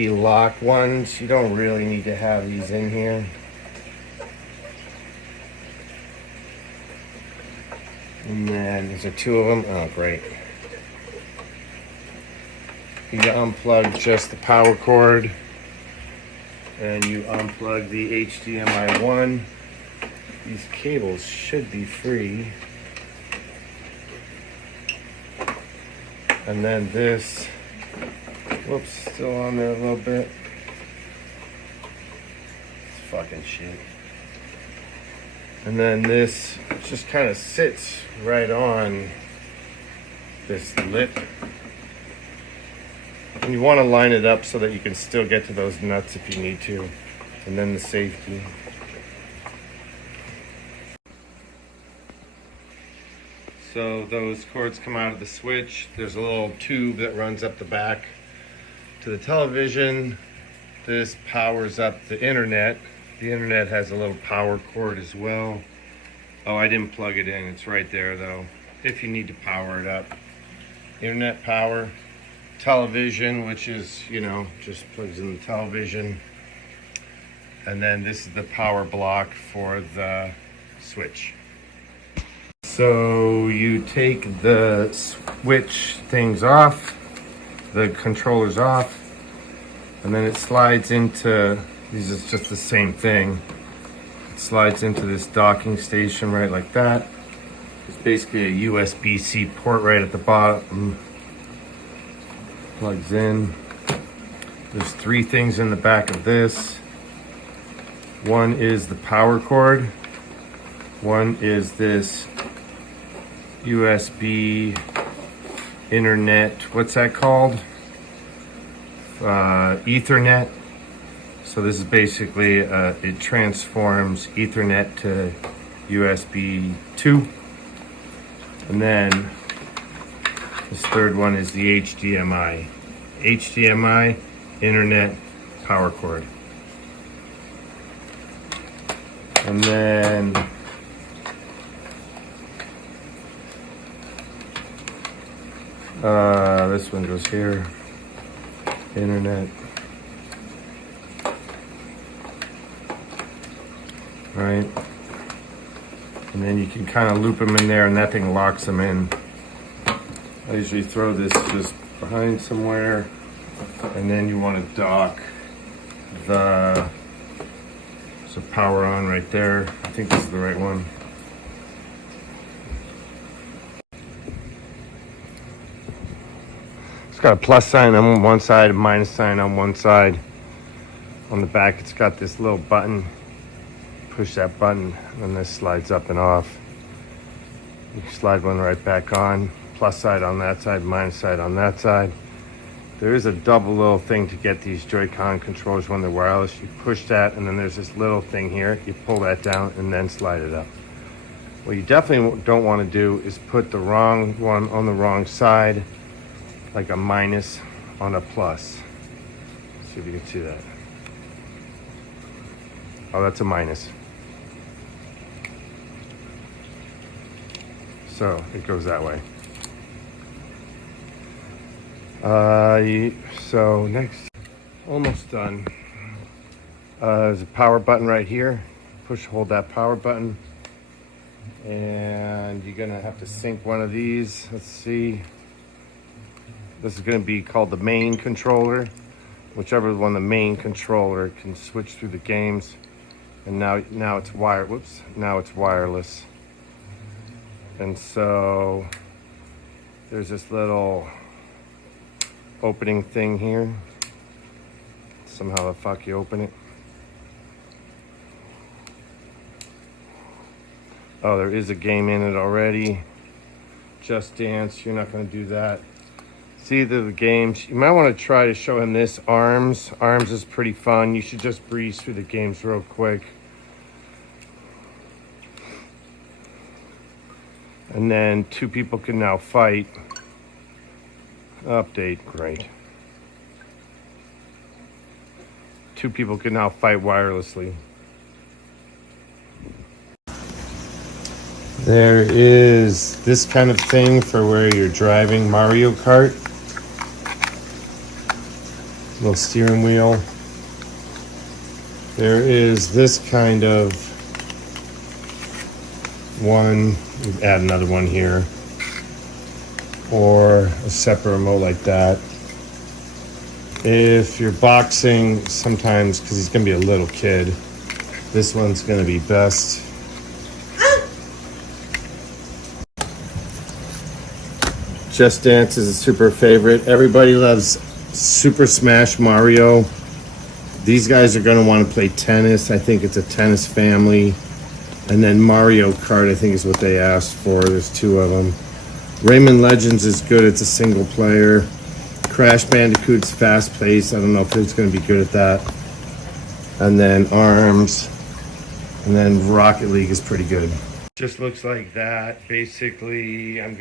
The lock ones, you don't really need to have these in here. And then, is there two of them? Oh, great. You unplug just the power cord, and you unplug the HDMI 1. These cables should be free. And then this, whoops, still on there a little bit. It's fucking shit. And then this just kind of sits right on this lip. And you want to line it up so that you can still get to those nuts if you need to. And then the safety. So those cords come out of the switch. There's a little tube that runs up the back to the television. This powers up the internet. The internet has a little power cord as well. Oh, I didn't plug it in. It's right there though, if you need to power it up. Internet power. Television, which is, you know, just plugs in the television. And then this is the power block for the switch. So you take the switch things off, the controllers off, and then it slides into, these is just the same thing. It slides into this docking station right like that. It's basically a USB-C port right at the bottom. Plugs in. There's three things in the back of this. One is the power cord. One is this USB internet, what's that called? Ethernet. So this is basically, it transforms Ethernet to USB 2. And then this third one is the HDMI. HDMI, internet, power cord. And then this one goes here. Internet. Right. And then you can kind of loop them in there and that thing locks them in. I usually throw this just behind somewhere, and then you want to dock the, so power on right there. I think this is the right one. It's got a plus sign on one side, a minus sign on one side. On the back, it's got this little button. Push that button, and this slides up and off. You can slide one right back on. Plus side on that side, minus side on that side. There is a double little thing to get these Joy-Con controllers when they're wireless. You push that, and then there's this little thing here. You pull that down and then slide it up. What you definitely don't want to do is put the wrong one on the wrong side, like a minus on a plus. Let's see if you can see that. Oh, that's a minus. So it goes that way. So next, almost done. There's a power button right here. Hold that power button. And you're gonna have to sync one of these. Let's see. This is gonna be called the main controller. Whichever one the main controller can switch through the games. And now it's now it's wireless. And so there's this little opening thing here. Somehow the fuck you open it. Oh, there is a game in it already. Just Dance, you're not gonna do that. It's either the games. You might want to try to show him this Arms. Arms is pretty fun. You should just breeze through the games real quick. And then two people can now fight. Update, great. Two people can now fight wirelessly. There is this kind of thing for where you're driving Mario Kart. Little steering wheel. There is this kind of one. Add another one here. Or a separate remote like that. If you're boxing, sometimes, because he's going to be a little kid, this one's going to be best. Just Dance is a super favorite. Everybody loves Super Smash Mario. These guys are going to want to play tennis. I think it's a tennis family. And then Mario Kart, I think, is what they asked for. There's two of them. Rayman Legends is good. It's a single player. Crash Bandicoot's fast pace. I don't know if it's going to be good at that. And then ARMS. And then Rocket League is pretty good. Just looks like that. Basically, I'm